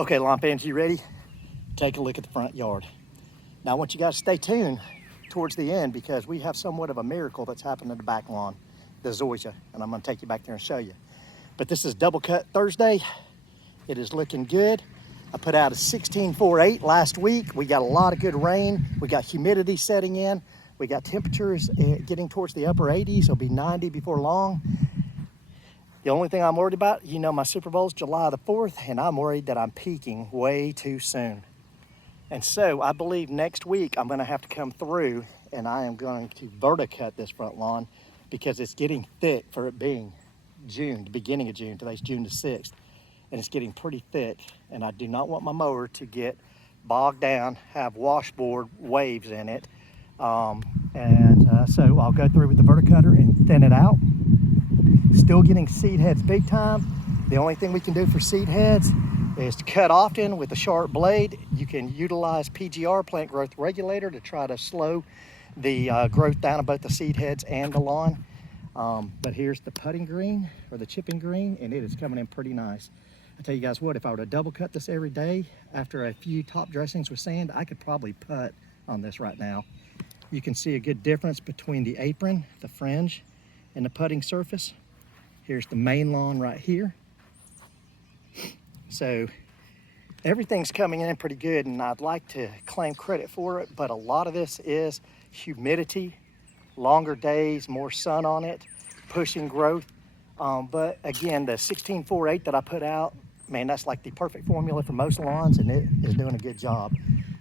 Okay, lawn fans, you ready? Take a look at the front yard. Now I want you guys to stay tuned towards the end because we have somewhat of a miracle that's happened in the back lawn, the zoysia, and I'm gonna take you back there and show you. But this is double cut Thursday. It is looking good. I put out a 16.48 last week. We got a lot of good rain. We got humidity setting in. We got temperatures getting towards the upper 80s. It'll be 90 before long. The only thing I'm worried about, you know, my Super Bowl's July the 4th, and I'm worried that I'm peaking way too soon. And so I believe next week I'm gonna have to come through and I am going to verticut this front lawn because it's getting thick for it being June, the beginning of June. Today's June the 6th, and it's getting pretty thick. And I do not want my mower to get bogged down, have washboard waves in it. So I'll go through with the verticutter and thin it out. Still getting seed heads big time. The only thing we can do for seed heads is to cut often with a sharp blade. You can utilize PGR, plant growth regulator, to try to slow the growth down of both the seed heads and the lawn. But here's the putting green or the chipping green, and it is coming in pretty nice. I tell you guys what, if I were to double cut this every day after a few top dressings with sand, I could probably putt on this right now. You can see a good difference between the apron, the fringe, and the putting surface. Here's the main lawn right here. So everything's coming in pretty good, and I'd like to claim credit for it, but a lot of this is humidity, longer days, more sun on it, pushing growth. But again, the 16.48 that I put out, man, that's like the perfect formula for most lawns, and it is doing a good job.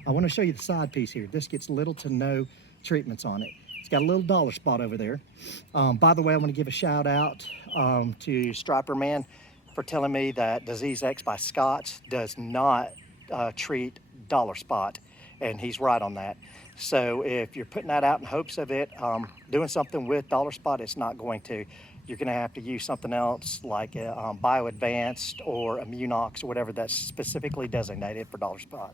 I want to show you the side piece here. This gets little to no treatments on it. It's got a little dollar spot over there. By the way, I want to give a shout out to Striper Man for telling me that Disease X by Scotts does not treat dollar spot, and he's right on that. So if you're putting that out in hopes of it doing something with dollar spot, it's not going to. You're going to have to use something else like Bio Advanced or Immunox or whatever that's specifically designated for dollar spot.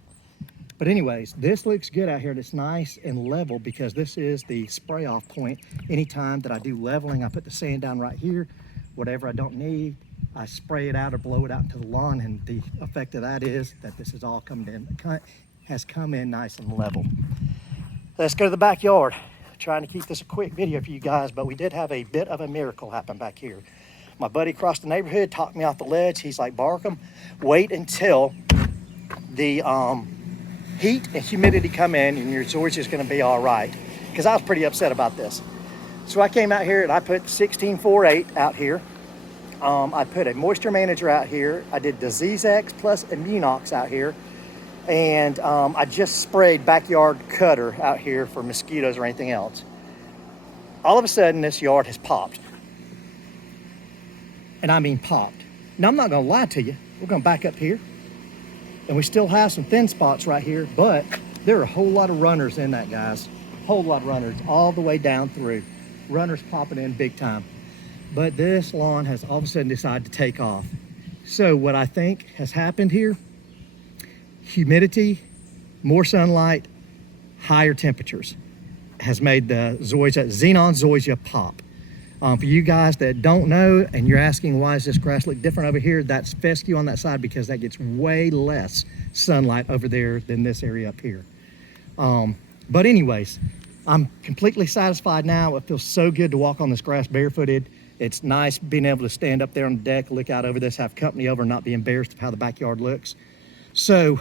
But anyways, this looks good out here, and it's nice and level because this is the spray off point. Anytime that I do leveling, I put the sand down right here. Whatever I don't need, I spray it out or blow it out into the lawn, and the effect of that is that this has all has come in nice and level. Let's go to the backyard. Trying to keep this a quick video for you guys, but we did have a bit of a miracle happen back here. My buddy across the neighborhood talked me off the ledge. He's like, Barkham, wait until the heat and humidity come in and your zoysia is going to be all right, because I was pretty upset about this. So I came out here and I put 16.48 out here. I put a moisture manager out here. I did Disease X plus Immunox out here, and I just sprayed backyard cutter out here for mosquitoes or anything else. All of a sudden this yard has popped, and I mean popped. Now I'm not going to lie to you, we're going to back up here. And we still have some thin spots right here, but there are a whole lot of runners in that, guys. A whole lot of runners all the way down through. Runners popping in big time. But this lawn has all of a sudden decided to take off. So what I think has happened here, humidity, more sunlight, higher temperatures has made the zoysia, Zeon Zoysia pop. For you guys that don't know and you're asking why does this grass look different over here, that's fescue on that side because that gets way less sunlight over there than this area up here. But anyways, I'm completely satisfied now. It feels so good to walk on this grass barefooted. It's nice being able to stand up there on the deck, look out over this, have company over, and not be embarrassed of how the backyard looks. So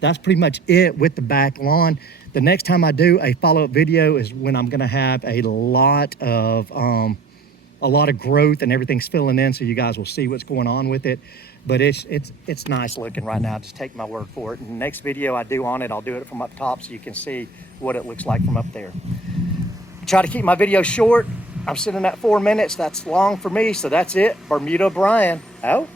that's pretty much it with the back lawn. The next time I do a follow-up video is when I'm gonna have a lot of growth and everything's filling in, so you guys will see what's going on with it. But it's nice looking right now, just take my word for it. And the next video I do on it, I'll do it from up top so you can see what it looks like from up there. Try to keep my videos short. I'm sitting at 4 minutes, that's long for me, so that's it. Bermuda Brian, out.